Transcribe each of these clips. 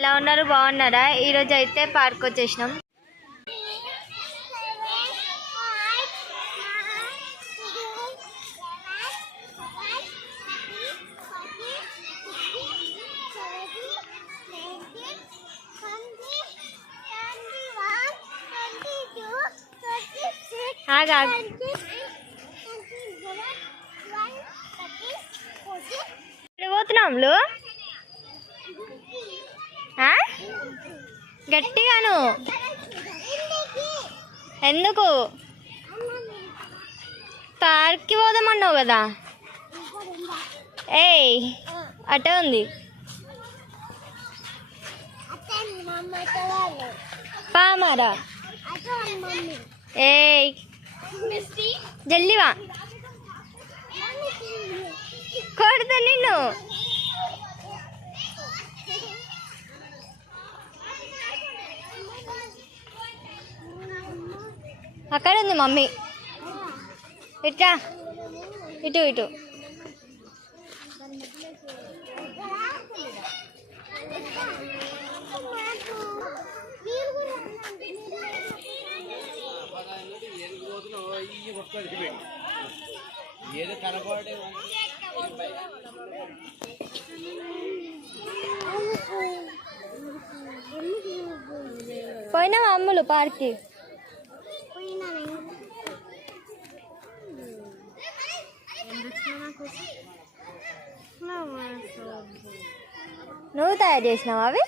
ఎలా ఉన్నారు? బాగున్నారా? ఈరోజు అయితే పార్క్ వచ్చేసినాం. ఆగు. గట్టిగాను. ఎందుకు? పార్క్కి పోదామన్నావు కదా. ఏయ్ అటే ఉంది. పామారా ఏయ్ జల్లివా కొడతా నిన్ను. అక్కడ ఉంది మమ్మీ. ఇట్లా. ఇటు ఇటు. ఏదో కనపడే పోయినా అమ్ములు పార్కి నువ్వు తయారు చేసినావా అవి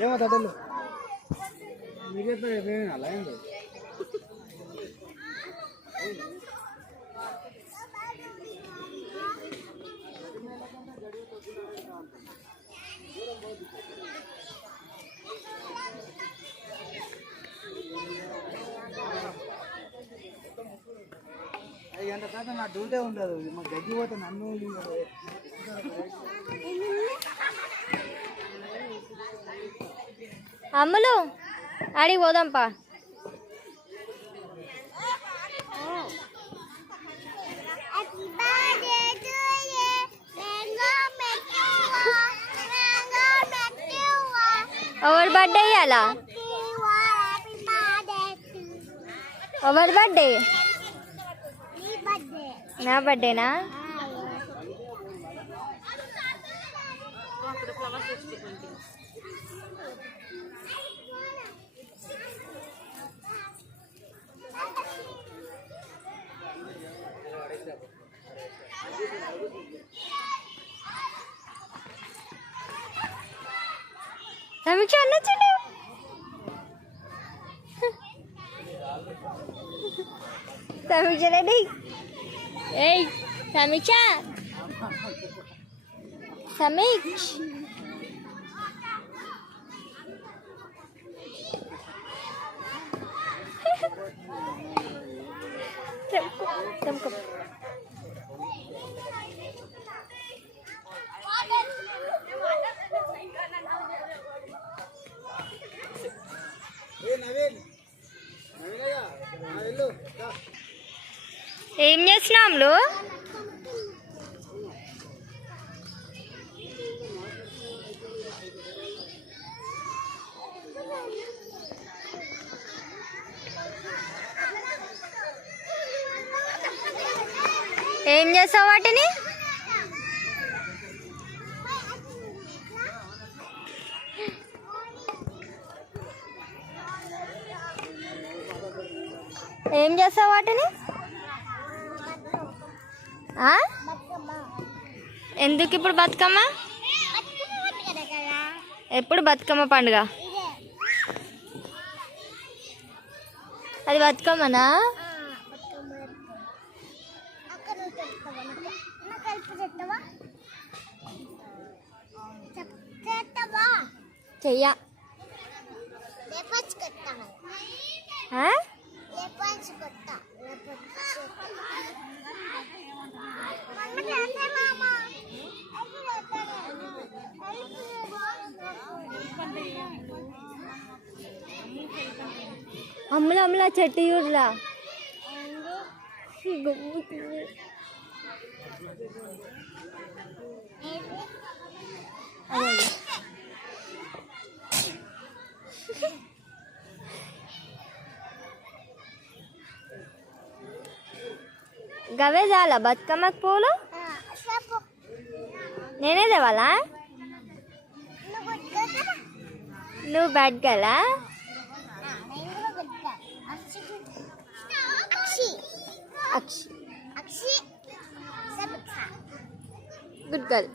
ఏమో తడ్డలు మీకే అలా ఏంది ఎంత కాదు నా డ్యూటీ ఉండదు మా గడ్డి పోతే నన్ను అమ్మలో? ఆడికి పోదాంపా ఎవరి బర్త్డే ఇయ్యాలా? ఎవరి బర్త్డే నా బర్త్డేనా Thank you. जाना चलो। समीक्षा ने नहीं ए समीक्षा समीक्ष तुमको तुमको ఏం ఏం చేస్తావు వాటిని? ఏం చేస్తావు వాటిని? ఎందుకు ఇప్పుడు బతుకమ్మ? ఎప్పుడు బతుకమ్మ పండుగ? అది బతుకమ్మనా? చెయ్య? అమ్మల అమ్మల చెట్టు చూడరా. గవే చాలా బతుకమ్మకు పూలు? నేనే తేవాలా? నువ్వు బ్యాడ్ గలా అక్షి. గుడ్ గర్ల్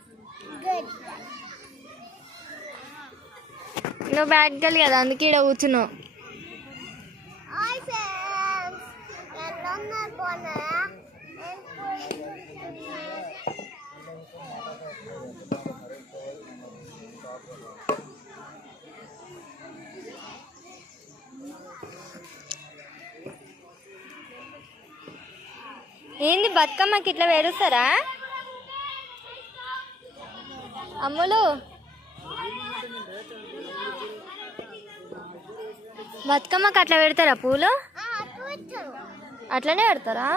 నువ్వు బ్యాడ్ గర్ల్ కదా అందుకే ఇక్కడ కూర్చున్నావు. ఏంది బతుకమ్మకి ఇట్లా వేడుస్తారా అమ్ములు? బతుకమ్మకి అట్లా పెడతారా పూలు? అట్లనే పెడతారా?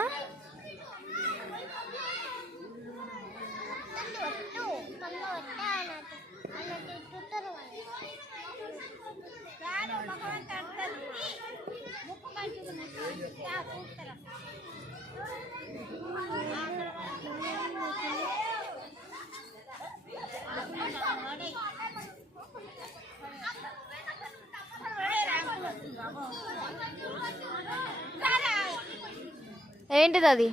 ఏంటిది అది?